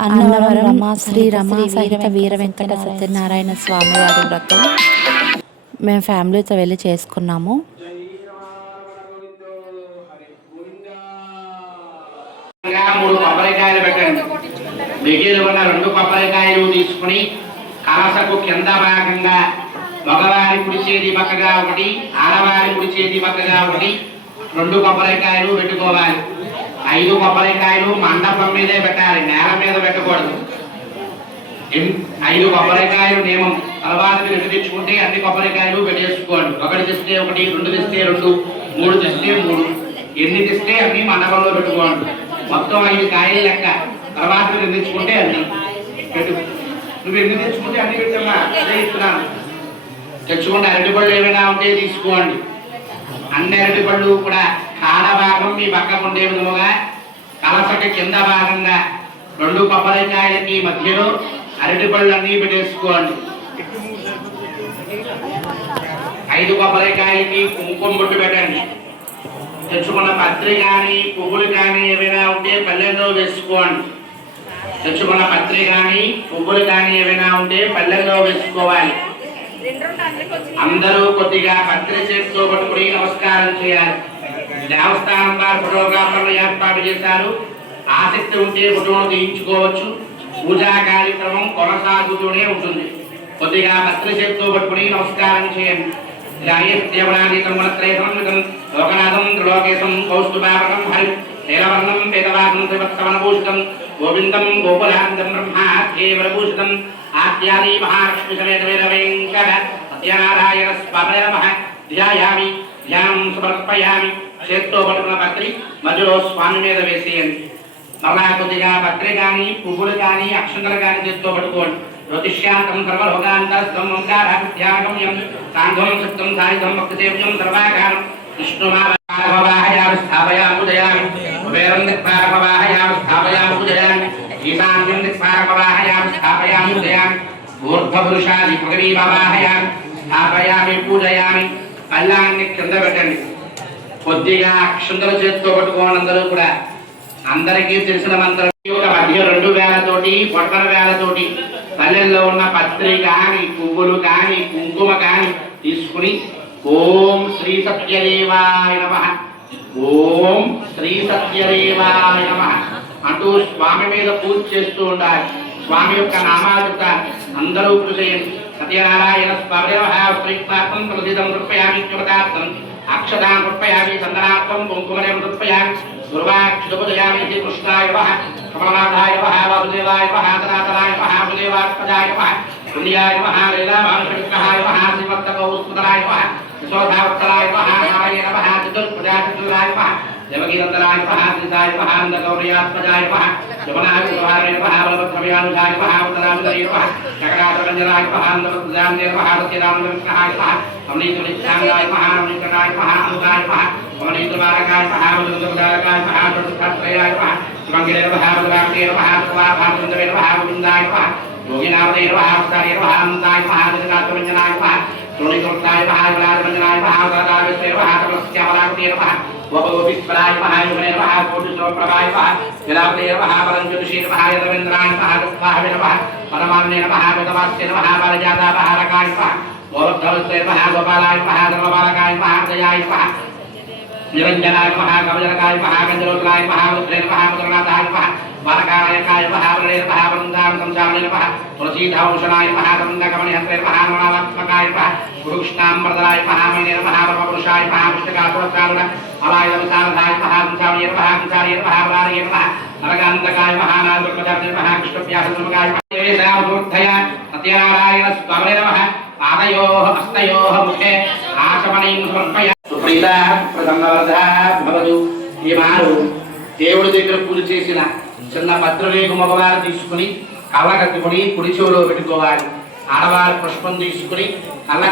అన్నవరం శ్రీ రమా సహిత వీర వెంకట సత్యనారాయణ స్వామి వారి వ్రతం మేము ఫ్యామిలీతో వెళ్ళి చేసుకున్నాము. మూడు కొబ్బరికాయలు పెట్టండి. మిగిలి ఉన్న 2 కొబ్బరికాయలు తీసుకుని కలసకు కింద భాగంగా మగవారి కుడి చేతి పక్కగా ఒకటి, ఆడవారి కుడి చేతి పక్కగా ఒకటి 2 కొబ్బరికాయలు పెట్టుకోవాలి. 5 కొబ్బరికాయలు మండపం మీదే పెట్టాలి, నేల మీద పెట్టకూడదు. 5 కొబ్బరికాయలు నియమం. తర్వాత మీరు ఎన్ని తెచ్చుకుంటే అన్ని కొబ్బరికాయలు పెట్టేసుకోండి. 1 తెస్తే 1, 2 తెస్తే 2, 3 తెస్తే 3, ఎన్ని తెస్తే అన్ని మండపంలో పెట్టుకోండి. మొత్తం 5 కాయలు లెక్క. తర్వాత మీరు ఎన్ని తెచ్చుకుంటే అన్ని పెట్టు. నువ్వు ఎన్ని తెచ్చుకుంటే అన్ని పెట్టమ్మా, అదే ఇస్తున్నాను. తెచ్చుకుంటే అరటిపళ్ళు ఏమైనా ఉంటే తీసుకోండి. అన్ని అరటిపళ్ళు కూడా కాడ భాగం మీ పక్కకు ఉండే విధముగా కలసకి కింద భాగంగా 2 కొబ్బరికాయలకి మధ్యలో అరటిపళ్ళు అన్నీ పెట్టేసుకోండి. 5 కొబ్బరికాయలకి కుంకుమ బొట్టు పెట్టండి. తెచ్చుకున్న పత్రి కానీ పువ్వులు కానీ ఏమైనా ఉంటే పల్లెల్లో వేసుకోండి. తెచ్చుకున్న పత్రి కానీ పువ్వులు కానీ ఏమైనా ఉంటే పల్లెల్లో వేసుకోవాలి. అందరూ కొద్దిగా పత్రి చేతితో పట్టుకుని నమస్కారం చేయాలి. దేవస్థానం వారు ఫోటోగ్రాఫర్లు ఏర్పాటు చేశారు. ఆసక్తి ఉంటే ఫోటోలు తీయించుకోవచ్చు. పూజా కార్యక్రమం కొనసాగుతూనే ఉంటుంది. కొద్దిగా పత్రి చేతితో పట్టుకుని నమస్కారం చేయండి. దేవనాదీతం వనత్రేతం లోకనాథం త్రిలోకేశం కౌస్తుభావనం హరి నీలవర్ణం వేదవాదం త్రివత్సవనభూషితం గోవిందం గోకులాంతం బ్రహ్మాఖ్యేవరభూషితం ఆద్యాది మహాలక్ష్మి సమేత వేద వెంకట సత్యనారాయణ స్వామి నమః ధ్యాయామి ధ్యానం సమర్పయామి. చేత్తో పట్టుకున్న పత్రి మధ్యలో స్వామి మీద వేసేయండి. మరలా కొద్దిగా పత్రి కానీ పువ్వులు కానీ అక్షంతలు కానీ చేత్తో పట్టుకోండి. జ్యోతిష్యాంతం సర్వలోకాంతరం ఓంకారాధ్యాగమ్యం సాంఘం సత్యం సాయుధం భక్తిసేవ్యం సర్వాకారం విష్ణుమావాహయామి స్థాపయామి కుబేరం దిక్పారమవాహయామి స్థాపయామి పూజయామి ఈశాన్యం దిక్పారమవాహయామి స్థాపయామి పూజయామి ఊర్ధ్వపురుషాది పృథివీమవాహయామి స్థాపయామి పూజయామి. పల్లాన్ని కింద పెట్టండి. కొద్దిగా అక్షంతల చేతితో పట్టుకోండి. అందరూ కూడా అందరికీ తెలిసిన మంత్రం మధ్య 2 వేలతోటి పొట్టల వేలతోటి పల్లెల్లో ఉన్న పత్రి కాని పువ్వులు కాని కుంకుమ కాని తీసుకుని ఓం శ్రీ సత్యదేవాయ నమః, ఓం శ్రీ సత్యదేవాయ నమః అంటూ స్వామి మీద పూజ చేస్తూ ఉండాలి. స్వామి యొక్క నామాలు అందరూ పూజ చేయండి. సత్యనారాయణ స్వామి శ్రీపాత్రం ప్రసిద్ధం కృపయామి జ్ఞాతం అక్షదాం కృపయామి చందనార్థం కుంకుమం కృపయామి గురువాక్షుపయామి కృష్ణాయ నమః కమలనాథాయ నమః వాసుదేవాయ నమః సనాతనాయ నమః వాసుదేవాత్మజాయ నమః పుణ్యాయ నమః లీలామానుషవిగ్రహాయ నమః శ్రీమత్తకౌస్తుతరాయ నమః యశోధావత్సలాయ నమః నారాయణ నమః చతుర్ప్రజాచతురాయ నమః దేవకీనందనాయ నమః శ్రీసాయ నమః నందగౌర్యాత్మజాయ నమః యమునాయ కుమారాయ నమః బలభద్రవ్యానుజాయ నమః ఉత్తరాముదయ నమః జగన్నాథరంజనాయ నమః నందపద్రాంజయ నమః సత్యరామవిగ్రహాయ నమః అమనీతునిత్యాంగాయ నమః అమనీకరణాయ నమః అనుగాయ నమః అమనీతుమారకాయ నమః అమనీతుదారకాయ నమః త్రయాయ నమః శివంగిరే నమః బలరామదే నమః భాగవంతవే నమః గోవిందాయ నమః యోగినామదే నమః హస్తాయ నమః అనంతాయ నమః జగన్నాథరంజనాయ నమః శ్రోణికృతాయ నమః విలాసరంజనాయ నమః వరదావిష్ణే నమః తమస్యామలాకృతే నమః గోపగోపీశ్వరాయ నమః యోగనే నమః కోటిశ్లోప్రభాయ నమః విలాసే నమః పరంజ్యోతిషే నమః యదవేంద్రాయ నమః గస్వాహవే నమః పరమాన్నే నమః వేదవాస్య నమః బాలజాతాపహారకాయ నమః గోవర్ధవస్తే నమః గోపాలాయ నమః ధర్మబాలకాయ నమః జయాయ నమః నిరంజనాయ నమః కవచరకాయ నమః కంజలోచనాయ నమః రుద్రే నమః ముద్రనాథాయ నమః బాలకాయ నమః వరదే నమః వృందావన సంచాలనే నమః తులసీధాభూషణాయ నమః దండకమణిహస్తే నమః నమః గురుకృష్ణాంబరధరాయ నమః మణే నమః పరమపురుషాయ నమః పుష్టికాపురస్కారుణ అలాయవసారధాయ నమః సంచాలనే నమః సంచాలనే నమః వరాలే నమః నరకాంతకాయ నమః నాగపద్మజాయ నమః కృష్ణవ్యాసనమకాయ నమః సత్యనారాయణ స్వామి నమః పాదయోః హస్తయోః ముఖే ఆచమనీం సమర్పయ. సుప్రీత ప్రసన్నవరద భవతు. ఈ మారు దేవుడి దగ్గర పూజ చేసిన చిన్న పత్రరేకు మగవారు తీసుకుని కళ్ళ కట్టుకుని కుడి చెవులో పెట్టుకోవాలి. ఆడవారు పుష్పం తీసుకుని కళ్ళ